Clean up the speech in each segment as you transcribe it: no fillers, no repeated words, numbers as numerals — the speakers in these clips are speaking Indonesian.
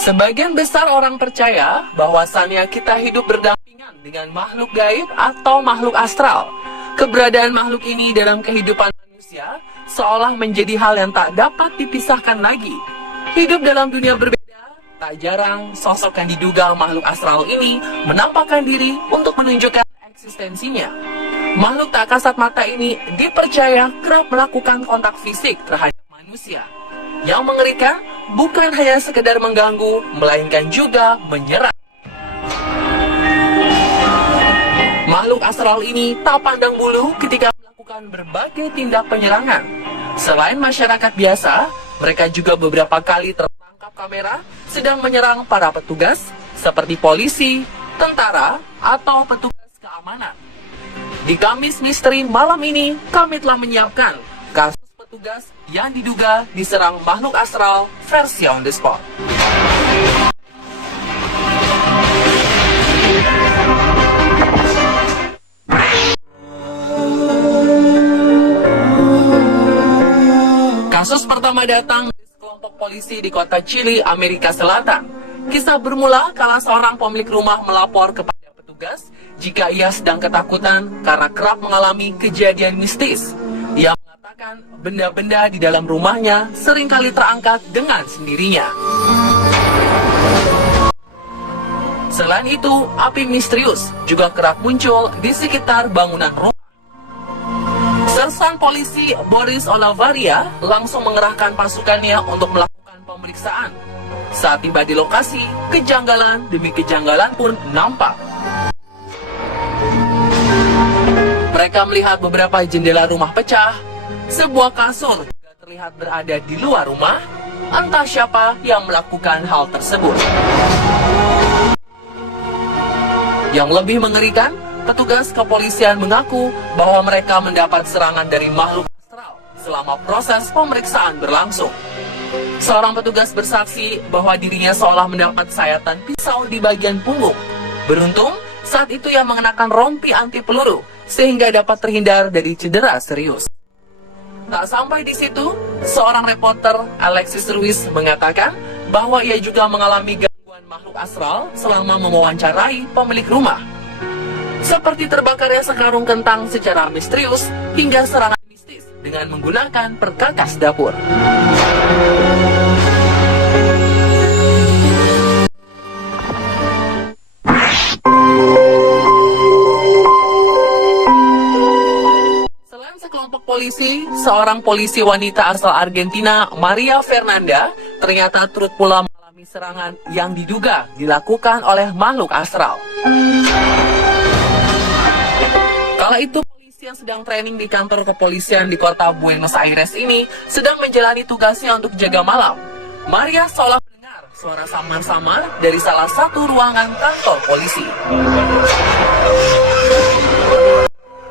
Sebagian besar orang percaya bahwasannya kita hidup berdampingan dengan makhluk gaib atau makhluk astral. Keberadaan makhluk ini dalam kehidupan manusia seolah menjadi hal yang tak dapat dipisahkan lagi. Hidup dalam dunia berbeda, tak jarang sosok yang diduga makhluk astral ini menampakkan diri untuk menunjukkan eksistensinya. Makhluk tak kasat mata ini dipercaya kerap melakukan kontak fisik terhadap manusia. Yang mengerikan bukan hanya sekedar mengganggu, melainkan juga menyerang. Makhluk astral ini tak pandang bulu ketika melakukan berbagai tindak penyerangan. Selain masyarakat biasa, mereka juga beberapa kali tertangkap kamera sedang menyerang para petugas seperti polisi, tentara, atau petugas keamanan. Di Kamis Misteri malam ini, kami telah menyiapkan kasus petugas yang diduga diserang makhluk astral versi on the spot. Kasus pertama datang dari sekelompok polisi di kota Chile, Amerika Selatan. Kisah bermula kala seorang pemilik rumah melapor kepada petugas jika ia sedang ketakutan karena kerap mengalami kejadian mistis. Ia mengatakan benda-benda di dalam rumahnya seringkali terangkat dengan sendirinya. Selain itu, api misterius juga kerap muncul di sekitar bangunan rumah. Sersan polisi Boris Olavaria langsung mengerahkan pasukannya untuk melakukan pemeriksaan. Saat tiba di lokasi, kejanggalan demi kejanggalan pun nampak. Mereka melihat beberapa jendela rumah pecah, sebuah kasur juga terlihat berada di luar rumah. Entah siapa yang melakukan hal tersebut. Yang lebih mengerikan, petugas kepolisian mengaku bahwa mereka mendapat serangan dari makhluk astral selama proses pemeriksaan berlangsung. Seorang petugas bersaksi bahwa dirinya seolah mendapat sayatan pisau di bagian punggung. Beruntung, saat itu ia mengenakan rompi anti peluru sehingga dapat terhindar dari cedera serius. Tak sampai di situ, seorang reporter, Alexis Ruiz, mengatakan bahwa ia juga mengalami gangguan makhluk astral selama mewawancarai pemilik rumah. Seperti terbakarnya sekarung kentang secara misterius hingga serangan mistis dengan menggunakan perkakas dapur. Selain sekelompok polisi, seorang polisi wanita asal Argentina, Maria Fernanda, ternyata turut pula mengalami serangan yang diduga dilakukan oleh makhluk astral. Kala itu, polisi yang sedang training di kantor kepolisian di kota Buenos Aires ini sedang menjalani tugasnya untuk jaga malam. Maria seolah mendengar suara samar-samar dari salah satu ruangan kantor polisi.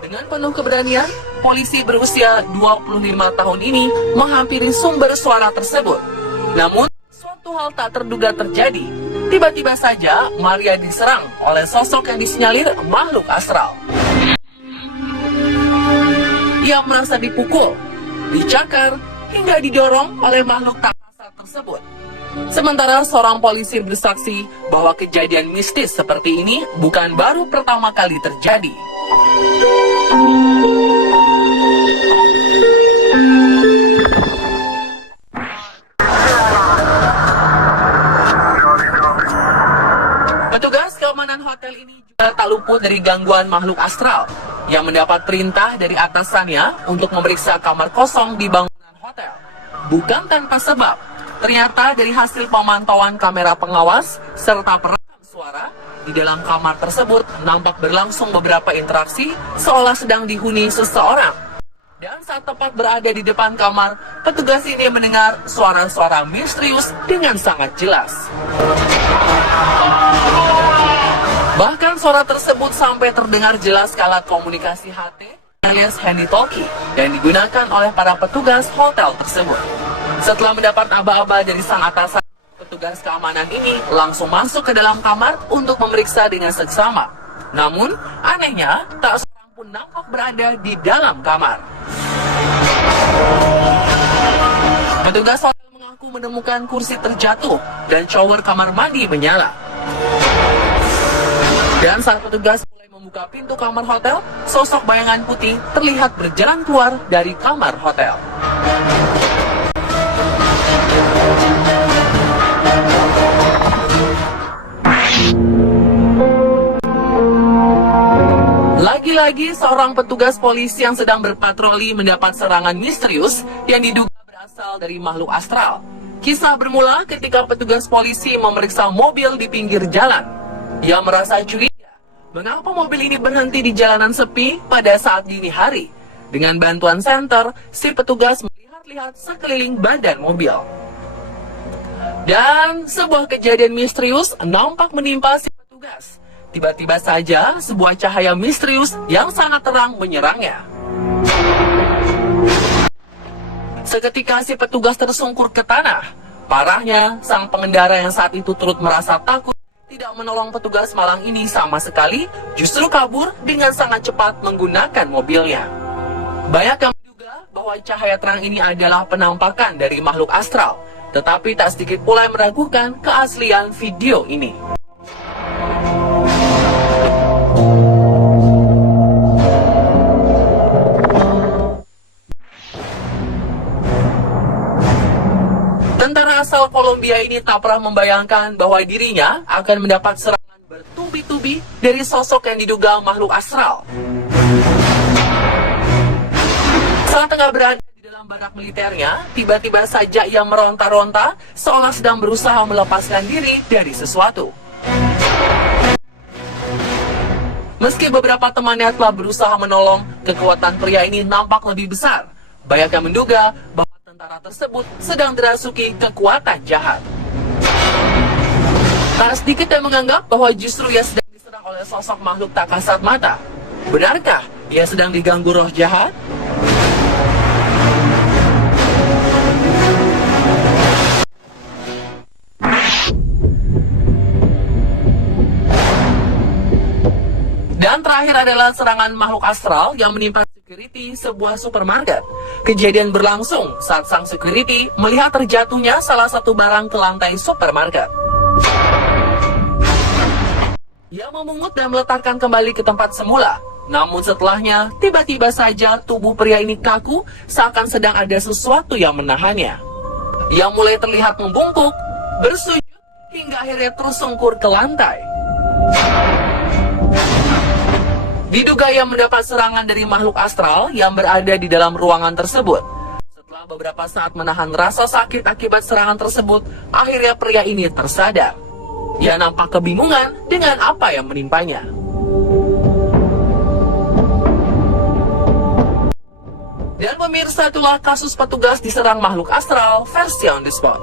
Dengan penuh keberanian, polisi berusia 25 tahun ini menghampiri sumber suara tersebut. Namun, suatu hal tak terduga terjadi. Tiba-tiba saja, Maria diserang oleh sosok yang disinyalir makhluk astral. Ia merasa dipukul, dicakar, hingga didorong oleh makhluk tak kasat tersebut. Sementara seorang polisi bersaksi bahwa kejadian mistis seperti ini bukan baru pertama kali terjadi. Petugas keamanan hotel ini juga tak luput dari gangguan makhluk astral yang mendapat perintah dari atasannya untuk memeriksa kamar kosong di bangunan hotel. Bukan tanpa sebab, ternyata dari hasil pemantauan kamera pengawas serta perekam suara, di dalam kamar tersebut nampak berlangsung beberapa interaksi seolah sedang dihuni seseorang. Dan saat tepat berada di depan kamar, petugas ini mendengar suara-suara misterius dengan sangat jelas. Bahkan suara tersebut sampai terdengar jelas kala komunikasi HT alias handy talkie yang digunakan oleh para petugas hotel tersebut. Setelah mendapat aba-aba dari sang atasan, petugas keamanan ini langsung masuk ke dalam kamar untuk memeriksa dengan seksama. Namun, anehnya, tak seorang pun nampak berada di dalam kamar. Petugas hotel mengaku mengaku menemukan kursi terjatuh dan shower kamar mandi menyala. Dan saat petugas mulai membuka pintu kamar hotel, sosok bayangan putih terlihat berjalan keluar dari kamar hotel. Lagi-lagi seorang petugas polisi yang sedang berpatroli mendapat serangan misterius yang diduga berasal dari makhluk astral. Kisah bermula ketika petugas polisi memeriksa mobil di pinggir jalan. Dia merasa curiga, mengapa mobil ini berhenti di jalanan sepi pada saat dini hari. Dengan bantuan senter, si petugas melihat-lihat sekeliling badan mobil. Dan sebuah kejadian misterius nampak menimpa si petugas. Tiba-tiba saja, sebuah cahaya misterius yang sangat terang menyerangnya. Seketika si petugas tersungkur ke tanah. Parahnya, sang pengendara yang saat itu turut merasa takut tidak menolong petugas malang ini sama sekali, justru kabur dengan sangat cepat menggunakan mobilnya. Banyak yang menduga bahwa cahaya terang ini adalah penampakan dari makhluk astral, tetapi tak sedikit pula yang meragukan keaslian video ini. Tentara asal Kolombia ini tak pernah membayangkan bahwa dirinya akan mendapat serangan bertubi-tubi dari sosok yang diduga makhluk astral. Saat tengah berada di dalam barak militernya, tiba-tiba saja ia meronta-ronta seolah sedang berusaha melepaskan diri dari sesuatu. Meski beberapa temannya telah berusaha menolong, kekuatan pria ini nampak lebih besar. Banyak yang menduga bahwa tentara tersebut sedang dirasuki kekuatan jahat. Tak sedikit yang menganggap bahwa justru ia sedang diserang oleh sosok makhluk tak kasat mata. Benarkah ia sedang diganggu roh jahat? Dan terakhir adalah serangan makhluk astral yang menimpa security sebuah supermarket. Kejadian berlangsung saat sang security melihat terjatuhnya salah satu barang ke lantai supermarket. Ia memungut dan meletakkan kembali ke tempat semula. Namun setelahnya, tiba-tiba saja tubuh pria ini kaku seakan sedang ada sesuatu yang menahannya. Ia mulai terlihat membungkuk, bersujud, hingga akhirnya tersungkur ke lantai. Diduga ia mendapat serangan dari makhluk astral yang berada di dalam ruangan tersebut. Setelah beberapa saat menahan rasa sakit akibat serangan tersebut, akhirnya pria ini tersadar. Ia nampak kebingungan dengan apa yang menimpanya. Dan pemirsa, itulah kasus petugas diserang makhluk astral versi on the spot.